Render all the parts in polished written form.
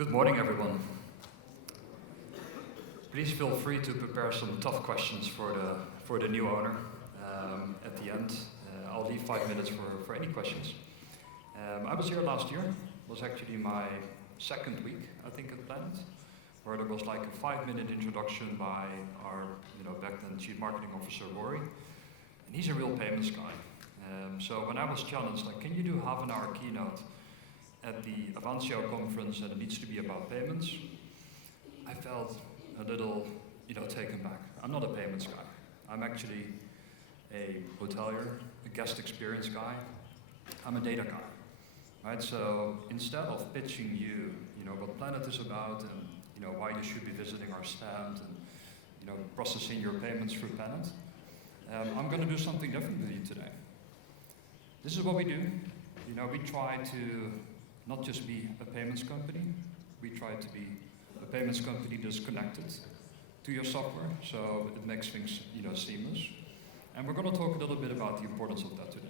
Good morning, everyone. Please feel free to prepare some tough questions for the new owner at the end. I'll leave 5 minutes for any questions. I was here last year. It was actually my second week, I think, at Planet, where there was like a 5-minute introduction by our, back then Chief Marketing Officer, Rory. And he's a real payments guy. So when I was challenged, like, can you do half an hour keynote at the Avantio conference and it needs to be about payments, I felt a little, taken back. I'm not a payments guy. I'm actually a hotelier, a guest experience guy. I'm a data guy, right? So instead of pitching you, what Planet is about and, why you should be visiting our stand and, processing your payments through Planet, I'm going to do something different with you today. This is what we do. We try to not just be a payments company, we try to be a payments company that's connected to your software, so it makes things, seamless. And we're going to talk a little bit about the importance of that today.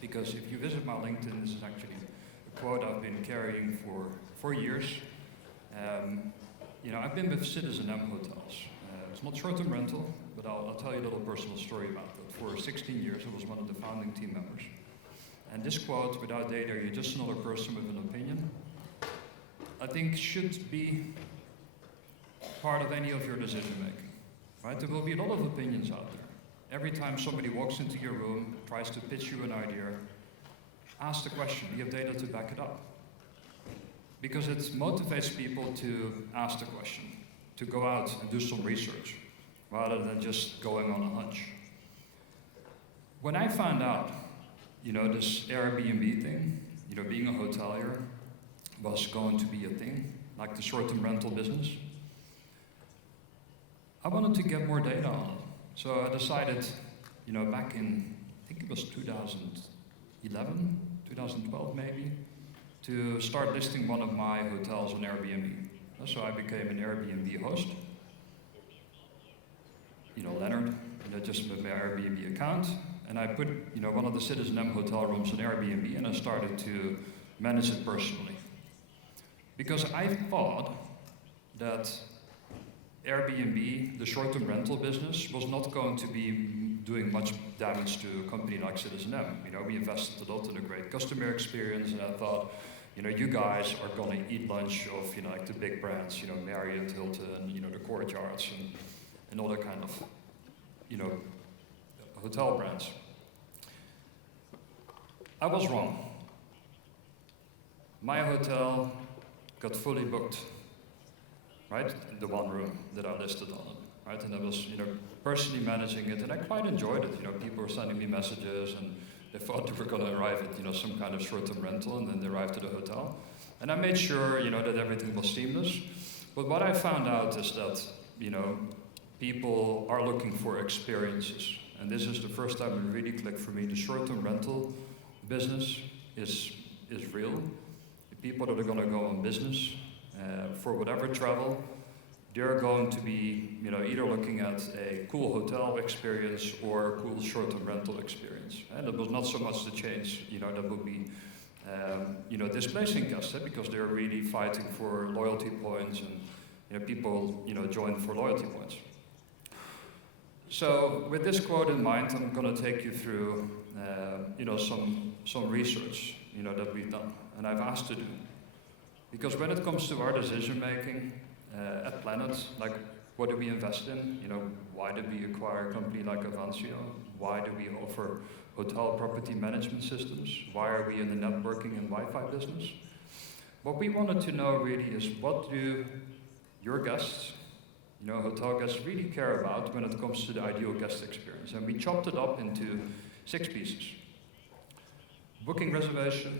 Because if you visit my LinkedIn, this is actually a quote I've been carrying for years. I've been with Citizen M hotels. It's not short-term rental, but I'll tell you a little personal story about that. For 16 years, I was one of the founding team members. And this quote, without data, you're just another person with an opinion, I think should be part of any of your decision making, right? There will be a lot of opinions out there. Every time somebody walks into your room, tries to pitch you an idea, ask the question, do you have data to back it up? Because it motivates people to ask the question, to go out and do some research, rather than just going on a hunch. When I found out, this Airbnb thing, being a hotelier was going to be a thing, like the short-term rental business, I wanted to get more data on it. So I decided, back in, I think it was 2011, 2012 maybe, to start listing one of my hotels on Airbnb. So I became an Airbnb host. Lennert, just with my Airbnb account. And I put, one of the Citizen M hotel rooms on Airbnb, and I started to manage it personally. Because I thought that Airbnb, the short-term rental business, was not going to be doing much damage to a company like Citizen M. We invested a lot in a great customer experience, and I thought, you guys are going to eat lunch of, like the big brands, Marriott, Hilton, the Courtyards, and other kind of, hotel brands. I was wrong. My hotel got fully booked, right? In the one room that I listed on it, right? And I was, personally managing it, and I quite enjoyed it. People were sending me messages, and they thought they were going to arrive at, some kind of short-term rental, and then they arrived at the hotel. And I made sure, that everything was seamless. But what I found out is that, people are looking for experiences. And this is the first time it really clicked for me. The short-term rental business is real. The people that are going to go on business for whatever travel, they're going to be, either looking at a cool hotel experience or a cool short-term rental experience. And it was not so much the change, that would be, displacing guests, because they're really fighting for loyalty points, and people, join for loyalty points. So with this quote in mind, I'm going to take you through, some research, that we've done, and I've asked to do. Because when it comes to our decision making at Planet, like, what do we invest in? Why did we acquire a company like Avantio? Why do we offer hotel property management systems? Why are we in the networking and Wi-Fi business? What we wanted to know really is, what do your guests, hotel guests, really care about when it comes to the ideal guest experience? And we chopped it up into 6 pieces. Booking reservation,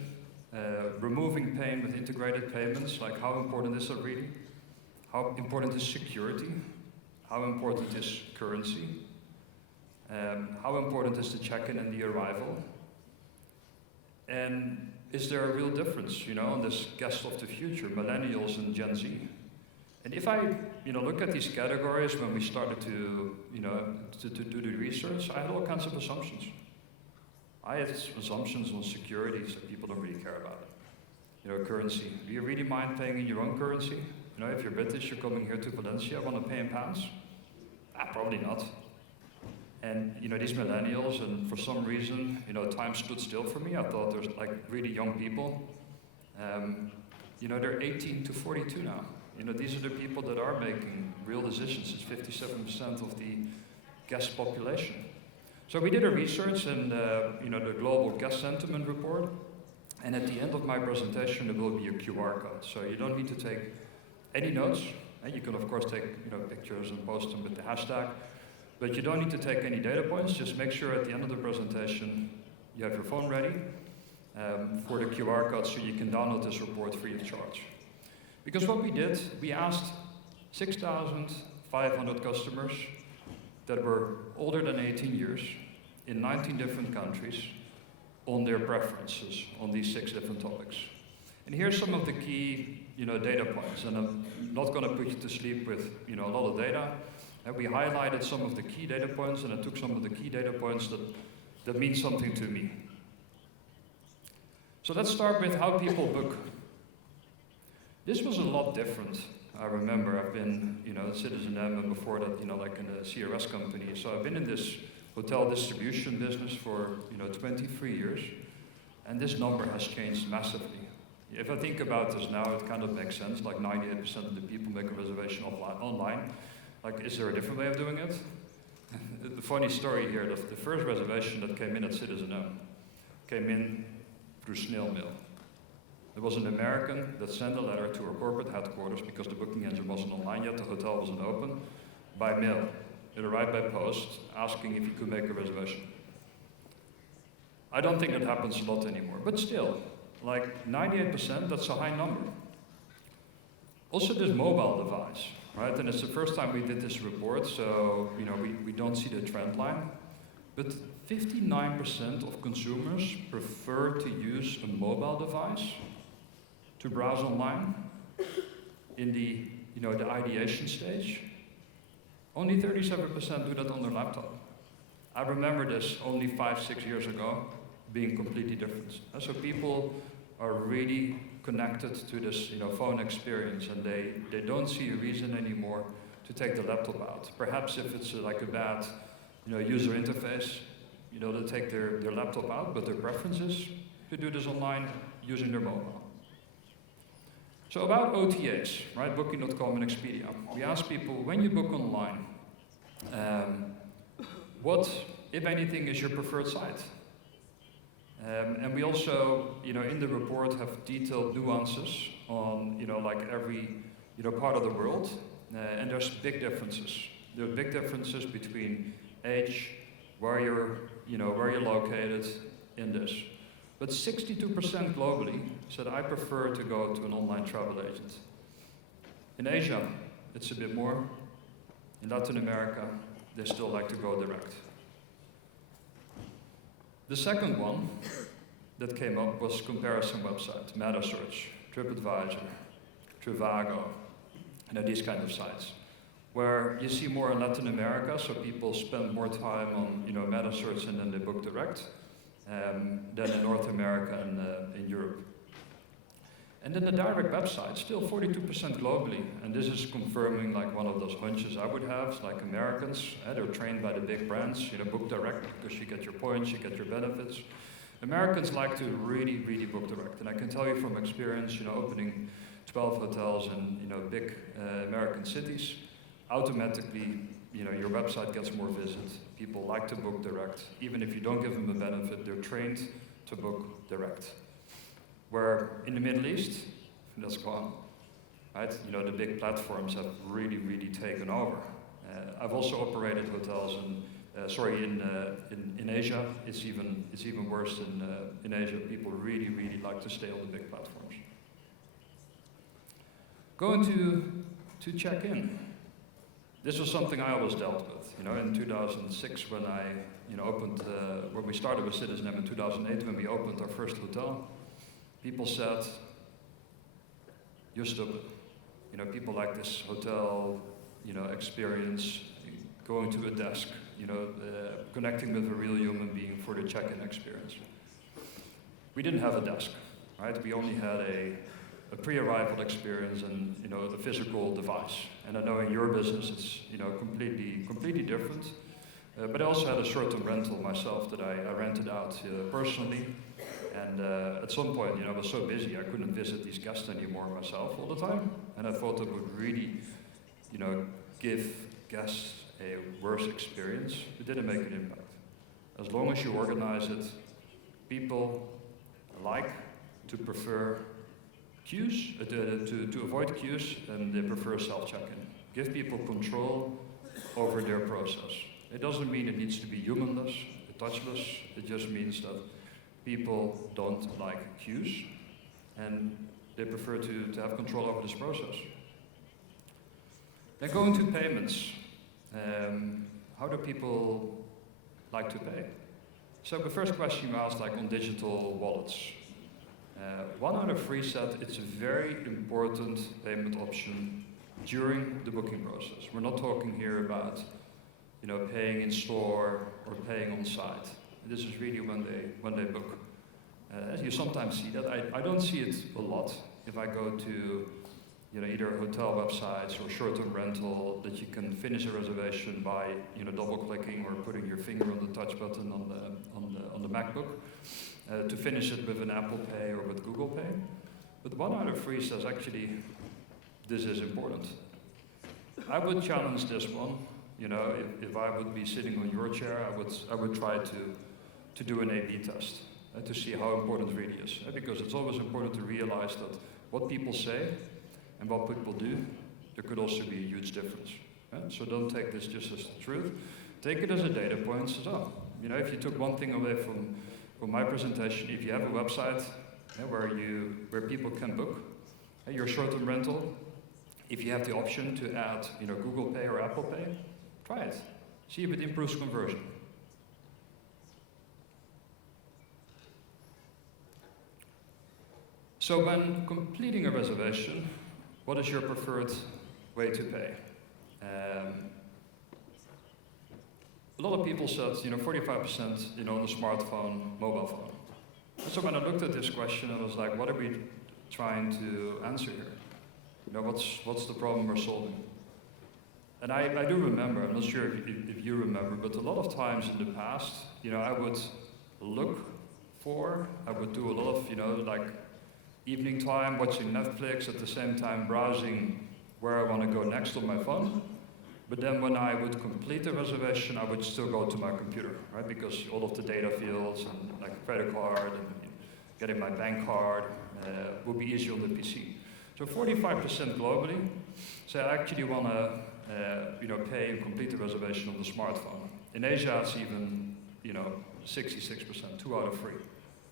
removing pain with integrated payments, like how important is it really? How important is security? How important is currency? How important is the check-in and the arrival? And is there a real difference, on this guest of the future, millennials and Gen Z? And if I, look at these categories when we started to, to do the research, I had all kinds of assumptions. I had assumptions on security, so people don't really care about it. currency. Do you really mind paying in your own currency? If you're British, you're coming here to Valencia, want to pay in pounds? Probably not. And these millennials, and for some reason, time stood still for me. I thought there's like really young people. They're 18 to 42 now. These are the people that are making real decisions. It's 57% of the guest population. So we did a research and the global guest sentiment report. And at the end of my presentation, there will be a QR code. So you don't need to take any notes. And you can of course take pictures and post them with the hashtag. But you don't need to take any data points. Just make sure at the end of the presentation you have your phone ready for the QR code so you can download this report free of charge. Because what we did, we asked 6,500 customers that were older than 18 years in 19 different countries on their preferences on these 6 different topics. And here's some of the key data points. And I'm not going to put you to sleep with a lot of data. And we highlighted some of the key data points, and I took some of the key data points that mean something to me. So let's start with how people book. This was a lot different. I remember I've been, at Citizen M, and before that, like in a CRS company. So I've been in this hotel distribution business for, 23 years, and this number has changed massively. If I think about this now, it kind of makes sense. Like 98% of the people make a reservation online. Like, is there a different way of doing it? The funny story here, the first reservation that came in at Citizen M came in through snail mail. There was an American that sent a letter to our corporate headquarters because the booking engine wasn't online yet, the hotel wasn't open, by mail. It arrived by post, asking if he could make a reservation. I don't think that happens a lot anymore, but still, like 98%, that's a high number. Also this mobile device, right? And it's the first time we did this report, so we don't see the trend line. But 59% of consumers prefer to use a mobile device to browse online in the the ideation stage. Only 37% do that on their laptop. I remember this only 5-6 years ago being completely different. So people are really connected to this phone experience, and they don't see a reason anymore to take the laptop out. Perhaps if it's like a bad user interface, they'll take their laptop out, but their preference is to do this online using their mobile. So about OTAs, right? Booking.com and Expedia. We asked people, when you book online, what, if anything, is your preferred site? And we also, in the report have detailed nuances on, like every, part of the world. And there's big differences. There are big differences between age, where you're located in this. But 62% globally said, I prefer to go to an online travel agent. In Asia, it's a bit more. In Latin America, they still like to go direct. The second one that came up was comparison websites, MetaSearch, TripAdvisor, Trivago, these kind of sites, where you see more in Latin America, so people spend more time on MetaSearch and then they book direct, than in North America and in Europe. And then the direct website, still 42% globally, and this is confirming like one of those hunches I would have, like Americans, they're trained by the big brands, book direct because you get your points, you get your benefits. Americans like to really, really book direct, and I can tell you from experience, opening 12 hotels in big American cities, automatically, your website gets more visits. People like to book direct. Even if you don't give them a benefit, they're trained to book direct. Where in the Middle East, that's gone, right? The big platforms have really, really taken over. I've also operated hotels in Asia. It's even worse in Asia. People really, really like to stay on the big platforms. Going to check in. This was something I always dealt with. In 2006, when I opened, when we started with Citizen M in 2008, when we opened our first hotel, people said, "You're stupid." People like this hotel, experience, going to a desk, connecting with a real human being for the check-in experience. We didn't have a desk. right? We only had a pre-arrival experience and the physical device. And I know in your business it's completely different. But I also had a short-term rental myself that I rented out personally. And at some point, I was so busy I couldn't visit these guests anymore myself all the time. And I thought it would really, give guests a worse experience. It didn't make an impact. As long as you organize it, people like to prefer queues, to avoid queues, and they prefer self-check-in. Give people control over their process. It doesn't mean it needs to be humanless, touchless. It just means that people don't like queues, and they prefer to have control over this process. Then going to payments. How do people like to pay? So the first question you asked, on digital wallets. 1 out of 3 said it's a very important payment option during the booking process. We're not talking here about, paying in store or paying on site. This is really when they book. You sometimes see that. I don't see it a lot. If I go to, either hotel websites or short-term rental, that you can finish a reservation by, double-clicking or putting your finger on the touch button on the MacBook. To finish it with an Apple Pay or with Google Pay. But 1 out of 3 says actually this is important. I would challenge this one. If I would be sitting on your chair, I would try to do an A/B test to see how important it really is. Because it's always important to realize that what people say and what people do, there could also be a huge difference. So don't take this just as the truth. Take it as a data point. So, if you took one thing away from my presentation, if you have a website where people can book your short-term rental, if you have the option to add Google Pay or Apple Pay, try it. See if it improves conversion. So when completing a reservation, what is your preferred way to pay? A lot of people said, 45%, on the smartphone, mobile phone. And so when I looked at this question, I was like, what are we trying to answer here? What's the problem we're solving? And I do remember, I'm not sure if you remember, but a lot of times in the past, I would I would do a lot of, evening time, watching Netflix, at the same time browsing where I want to go next on my phone. But then when I would complete the reservation, I would still go to my computer, right? Because all of the data fields and credit card and getting my bank card would be easier on the PC. So 45% globally say I actually want to pay and complete the reservation on the smartphone. In Asia, it's even 66%, 2 out of 3.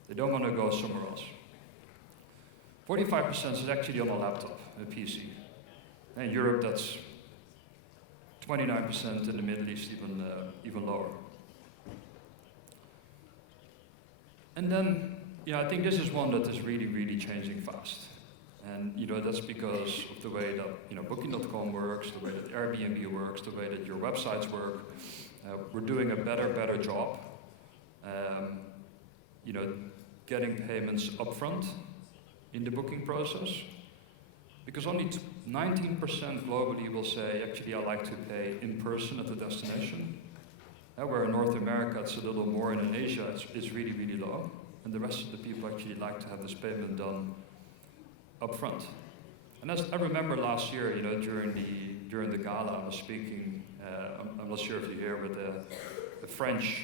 They don't want to go somewhere else. 45% is actually on a laptop, a PC. In Europe, that's 29%, in the Middle East, even lower. And then, I think this is one that is really, really changing fast. And that's because of the way that Booking.com works, the way that Airbnb works, the way that your websites work. We're doing a better job, getting payments upfront in the booking process. Because only 19% globally will say, actually, I like to pay in person at the destination. Where in North America, it's a little more, and in Asia, it's really, really low. And the rest of the people actually like to have this payment done up front. And I remember last year, during the gala, I was speaking, I'm not sure if you hear, but a French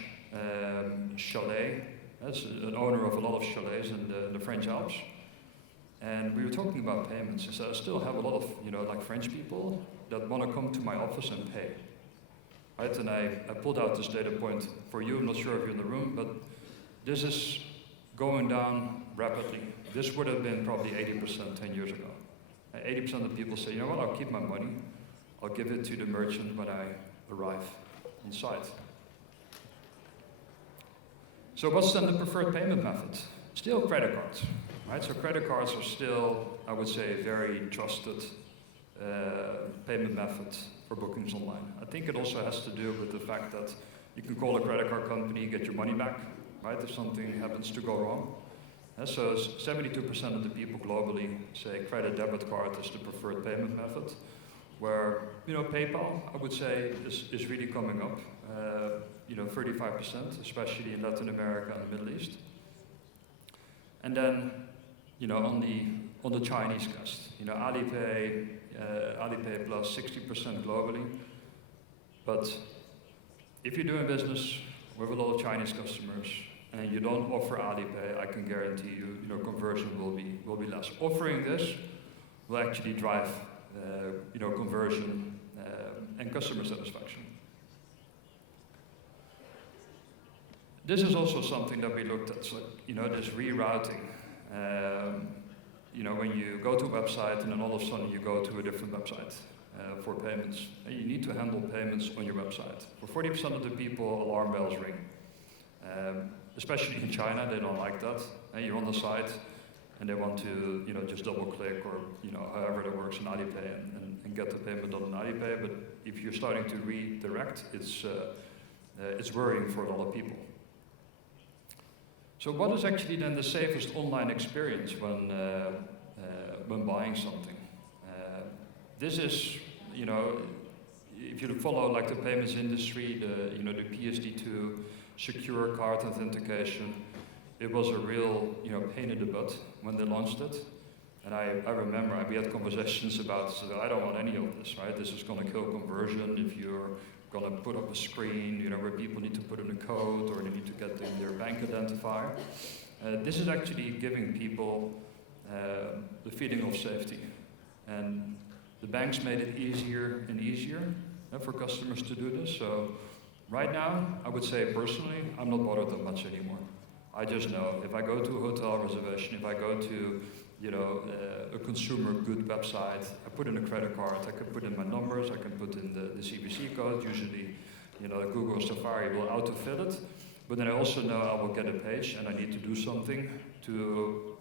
chalet. That's an owner of a lot of chalets in the French Alps. And we were talking about payments. And so I still have a lot of, French people that want to come to my office and pay. Right? And I pulled out this data point for you. I'm not sure if you're in the room, but this is going down rapidly. This would have been probably 80% 10 years ago. 80% of people say, I'll keep my money. I'll give it to the merchant when I arrive on site. So what's then the preferred payment method? Still credit cards. Right, so credit cards are still, I would say, a very trusted payment method for bookings online. I think it also has to do with the fact that you can call a credit card company and get your money back, right, if something happens to go wrong. So 72% of the people globally say credit debit card is the preferred payment method, where PayPal, I would say, is really coming up. 35%, especially in Latin America and the Middle East. And then, on the Chinese guest, Alipay plus 60% globally. But if you're doing business with a lot of Chinese customers and you don't offer Alipay, I can guarantee you, conversion will be less. Offering this will actually drive, conversion and customer satisfaction. This is also something that we looked at, so, this rerouting. When you go to a website and then all of a sudden you go to a different website for payments, and you need to handle payments on your website. For 40% of the people, alarm bells ring. Especially in China, they don't like that. You're on the site and they want to, just double click or, however that works in Alipay and get the payment on Alipay. But if you're starting to redirect, it's worrying for a lot of people. So what is actually then the safest online experience when buying something? This is, if you follow like the payments industry, the PSD2 secure card authentication, it was a real, pain in the butt when they launched it. And I remember we had conversations about, so I don't want any of this, right? This is going to kill conversion if you're going to put up a screen, where people need to put in a code or they need to get in their bank identifier. This is actually giving people the feeling of safety. And the banks made it easier and easier for customers to do this. So right now, I would say personally, I'm not bothered that much anymore. I just know if I go to a hotel reservation, if I go to a consumer good website, I put in a credit card, I can put in my numbers, I can put in the CVC code, usually Google or Safari will autofill it, but then I also know I will get a page and I need to do something to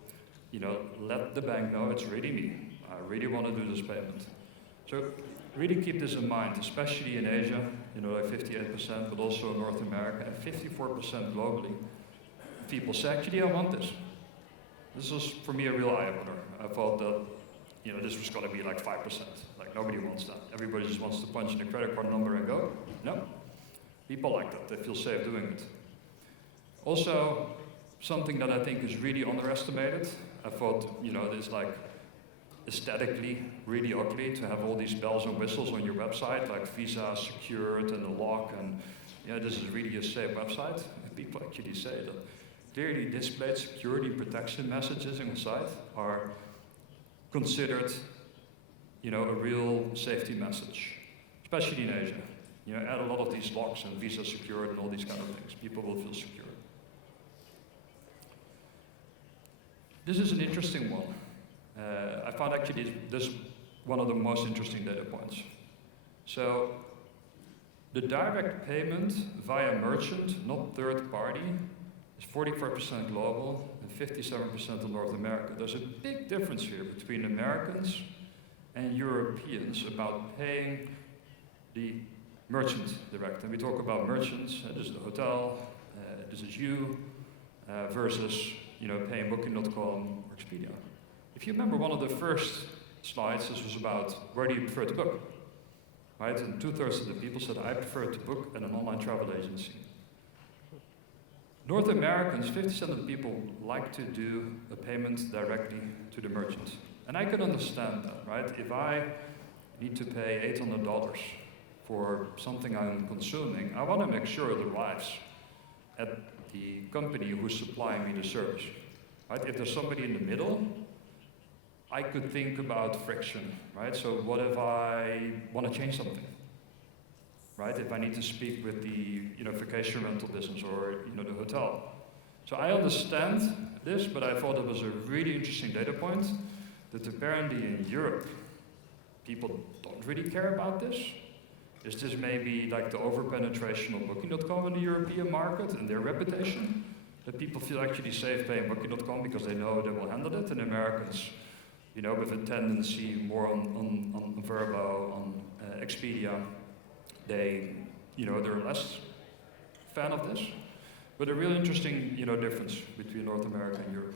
let the bank know it's really me. I really want to do this payment. So really keep this in mind, especially in Asia, like 58%, but also in North America, and 54% globally. People say, actually, I want this. This was, for me, a real eye-opener. I thought that, this was going to be like 5%. Like, nobody wants that. Everybody just wants to punch in a credit card number and go. No. People like that. They feel safe doing it. Also, something that I think is really underestimated. I thought, it's like aesthetically really ugly to have all these bells and whistles on your website, like Visa secured and the lock, and this is really a safe website. And people actually say that clearly displayed security protection messages on the site are considered, a real safety message, especially in Asia. Add a lot of these locks and Visa secured and all these kind of things. People will feel secure. This is an interesting one. I found actually this one of the most interesting data points. So the direct payment via merchant, not third party, is 44% global and 57% in North America. There's a big difference here between Americans and Europeans about paying the merchant direct. And we talk about merchants, this is the hotel, this is you, versus paying Booking.com or Expedia. If you remember one of the first slides, this was about where do you prefer to book, right? And 2/3 of the people said, I prefer to book at an online travel agency. North Americans, 50% of the people like to do a payment directly to the merchant. And I can understand that, right? If I need to pay $800 for something I'm consuming, I want to make sure it arrives at the company who's supplying me the service, right? If there's somebody in the middle, I could think about friction, right? So what if I want to change something, right? If I need to speak with the vacation rental business or the hotel. So I understand this, but I thought it was a really interesting data point that apparently in Europe, people don't really care about this. Is this maybe like the over-penetration of Booking.com in the European market and their reputation? That people feel actually safe paying Booking.com because they know they will handle it, and Americans, with a tendency more on Vrbo, on Expedia, they're less fan of this. But a real interesting, difference between North America and Europe.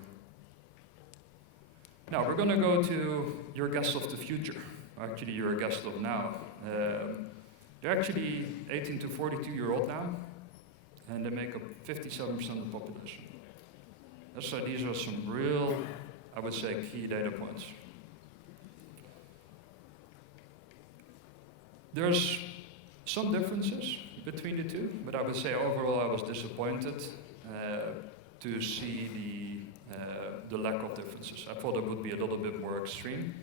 Now, we're going to go to your guests of the future. Actually, you're a guest of now. They're actually 18 to 42-year-old now, and they make up 57% of the population. So these are some real, I would say, key data points. There's some differences between the two, but I would say overall I was disappointed to see the lack of differences. I thought it would be a little bit more extreme.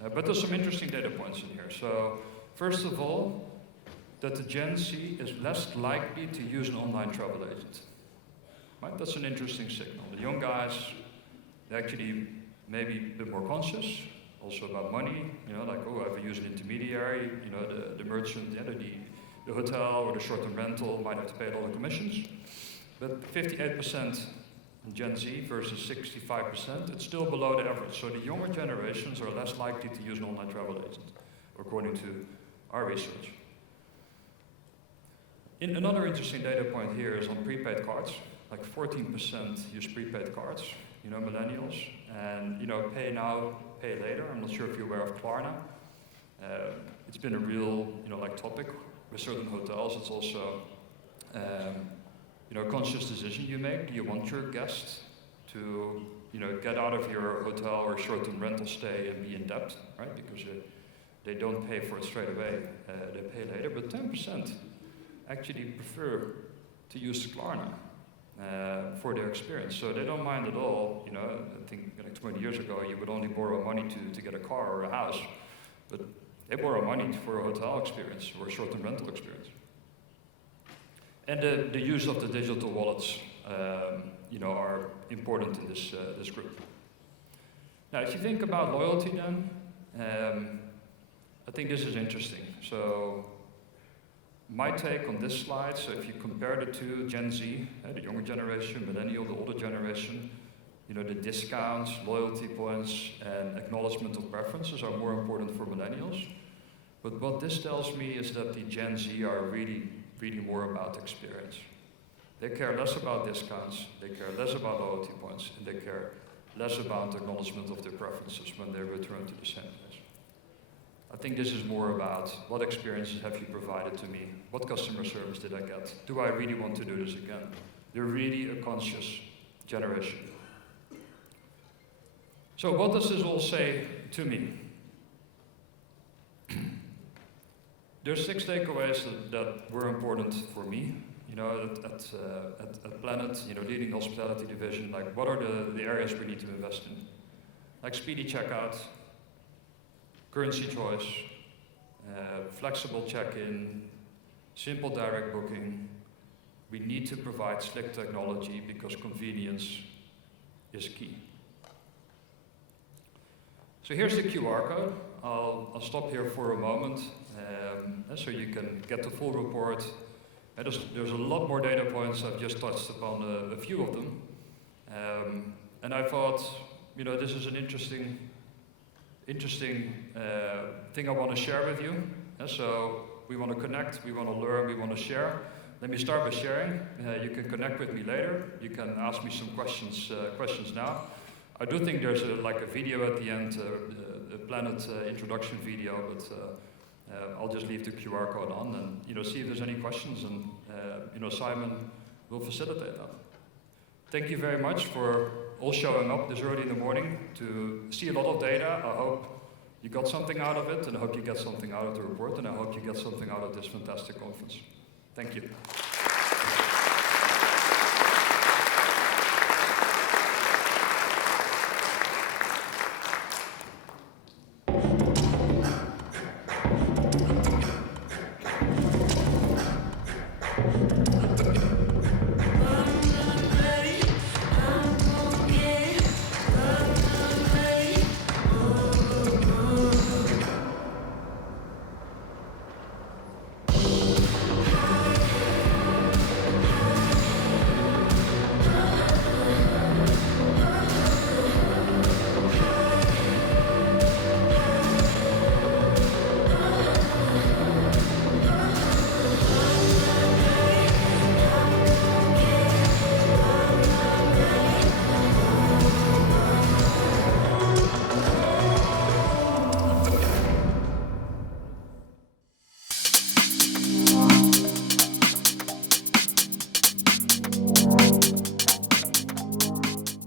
But there's some interesting data points in here. So, first of all, that the Gen Z is less likely to use an online travel agent. Right? That's an interesting signal. The young guys, they actually maybe a bit more conscious, also about money, like, oh, I have to use an intermediary, the merchant, the hotel or the short-term rental might have to pay a lot of commissions. But 58% Gen Z versus 65%, it's still below the average. So the younger generations are less likely to use an online travel agent, according to our research. Another interesting data point here is on prepaid cards. Like 14% use prepaid cards, millennials, and pay now, pay later. I'm not sure if you're aware of Klarna. It's been a real, topic with certain hotels. It's also, a conscious decision you make. Do you want your guest to, get out of your hotel or short-term rental stay and be in debt, right? Because they don't pay for it straight away. They pay later. But 10% actually prefer to use Klarna for their experience. So they don't mind at all. I think like 20 years ago you would only borrow money to get a car or a house, but they borrow money for a hotel experience or a short-term rental experience. And the use of the digital wallets, are important in this group. Now, if you think about loyalty, then I think this is interesting. So, my take on this slide. So, if you compare the two, Gen Z, the younger generation, millennial, the older generation, the discounts, loyalty points, and acknowledgement of preferences are more important for millennials. But what this tells me is that the Gen Z are really more about experience. They care less about discounts, they care less about loyalty points, and they care less about acknowledgement of their preferences when they return to the same place. I think this is more about what experiences have you provided to me, what customer service did I get, do I really want to do this again? They're really a conscious generation. So what does this all say to me? There's 6 takeaways that were important for me, at Planet, leading the hospitality division. Like, what are the areas we need to invest in? Like speedy checkout, currency choice, flexible check-in, simple direct booking. We need to provide slick technology because convenience is key. So here's the QR code. I'll stop here for a moment so you can get the full report. There's a lot more data points. I've just touched upon a few of them. And I thought, this is an interesting thing I want to share with you. So we want to connect, we want to learn, we want to share. Let me start by sharing. You can connect with me later. You can ask me some questions now. I do think there's a video at the end, a Planet introduction video, but I'll just leave the QR code on and see if there's any questions, and Simon will facilitate that. Thank you very much for all showing up this early in the morning to see a lot of data. I hope you got something out of it, and I hope you get something out of the report, and I hope you get something out of this fantastic conference. Thank you.